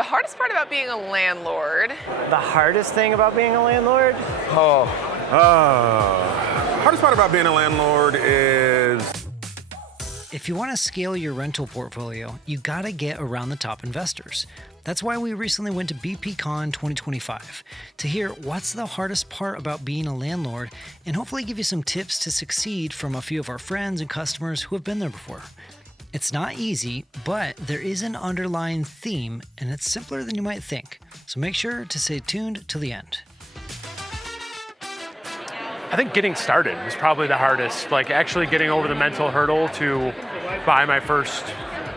The hardest part about being a landlord. The hardest thing about being a landlord? Hardest part about being a landlord is... If you want to scale your rental portfolio, you gotta get around the top investors. That's why we recently went to BPCon 2025 to hear what's the hardest part about being a landlord and hopefully give you some tips to succeed from a few of our friends and customers who have been there before. It's not easy, but there is an underlying theme and it's simpler than you might think. So make sure to stay tuned till the end. I think getting started was probably the hardest, like actually getting over the mental hurdle to buy my first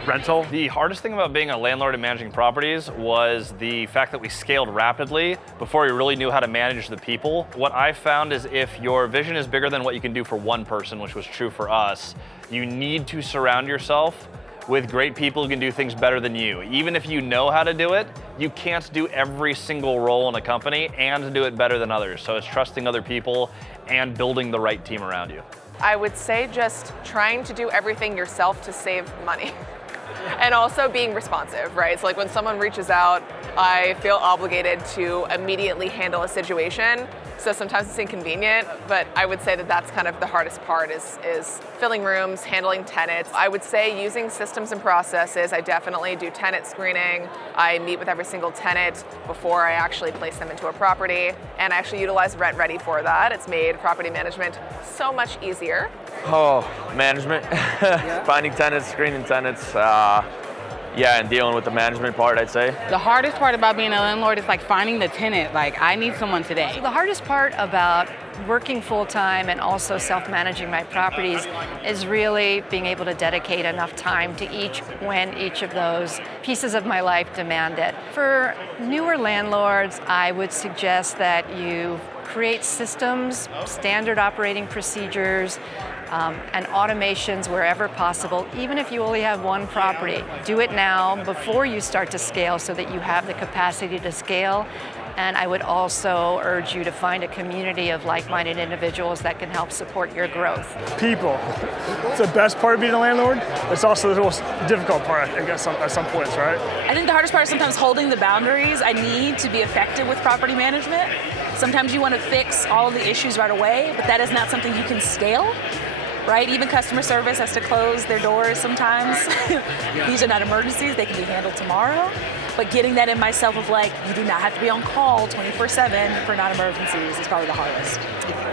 rental. The hardest thing about being a landlord and managing properties was the fact that we scaled rapidly before we really knew how to manage the people. What I found is if your vision is bigger than what you can do for one person, which was true for us, you need to surround yourself with great people who can do things better than you. Even if you know how to do it, you can't do every single role in a company and do it better than others. So it's trusting other people and building the right team around you. I would say just trying to do everything yourself to save money. And also being responsive, right? So like when someone reaches out, I feel obligated to immediately handle a situation. So sometimes it's inconvenient, but I would say that that's kind of the hardest part is filling rooms, handling tenants. I would say using systems and processes. I definitely do tenant screening. I meet with every single tenant before I actually place them into a property. And I actually utilize Rent Ready for that. It's made property management so much easier. Management. Finding tenants, screening tenants, and dealing with the management part, I'd say. The hardest part about being a landlord is like finding the tenant. Like, I need someone today. So the hardest part about working full-time and also self-managing my properties is really being able to dedicate enough time to each when each of those pieces of my life demand it. For newer landlords, I would suggest that you create systems, standard operating procedures, and automations wherever possible, even if you only have one property. Do it now before you start to scale so that you have the capacity to scale. And I would also urge you to find a community of like-minded individuals that can help support your growth. People. It's the best part of being a landlord. It's also the most difficult part, I think, at some points, right? I think the hardest part is sometimes holding the boundaries I need to be effective with property management. Sometimes you want to fix all of the issues right away, but that is not something you can scale. Right? Even customer service has to close their doors sometimes. These are not emergencies, they can be handled tomorrow. But getting that in myself of like, you do not have to be on call 24/7 for non-emergencies is probably the hardest.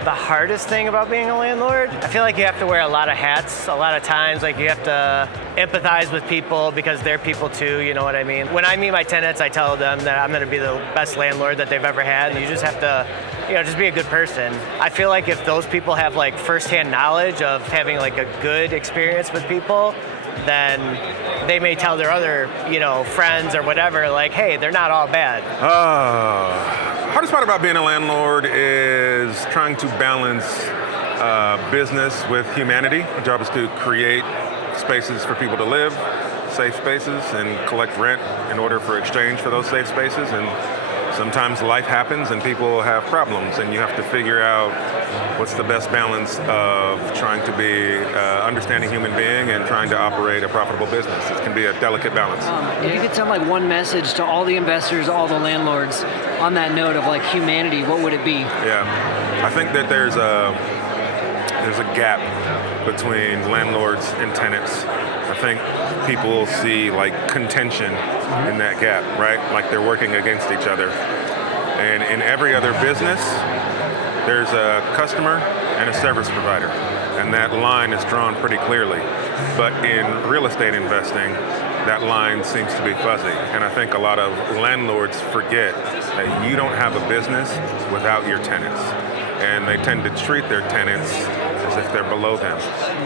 The hardest thing about being a landlord? I feel like you have to wear a lot of hats. A lot of times, like you have to empathize with people because they're people too, you know what I mean? When I meet my tenants, I tell them that I'm gonna be the best landlord that they've ever had, and you just have to, just be a good person. I feel like if those people have like firsthand knowledge of having like a good experience with people, then they may tell their other, friends or whatever, like, hey, they're not all bad. Hardest part about being a landlord is trying to balance business with humanity. Our job is to create spaces for people to live, safe spaces, and collect rent in order for exchange for those safe spaces. And sometimes life happens and people have problems, and you have to figure out what's the best balance of trying to be understanding human being and trying to operate a profitable business. It can be a delicate balance. If you could send like one message to all the investors, all the landlords on that note of like humanity, what would it be? Yeah, I think that there's a gap between landlords and tenants. I think people see like contention in that gap, right? Like they're working against each other. And in every other business, there's a customer and a service provider, and that line is drawn pretty clearly. But in real estate investing, that line seems to be fuzzy. And I think a lot of landlords forget that you don't have a business without your tenants. And they tend to treat their tenants as if they're below them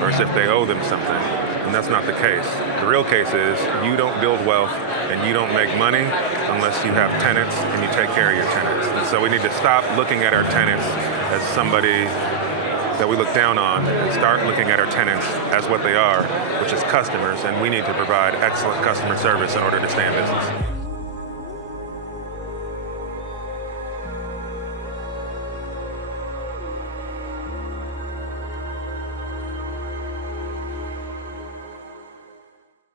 or as if they owe them something. And that's not the case. The real case is you don't build wealth and you don't make money unless you have tenants and you take care of your tenants. And so we need to stop looking at our tenants as somebody that we look down on and start looking at our tenants as what they are, which is customers, and we need to provide excellent customer service in order to stay in business.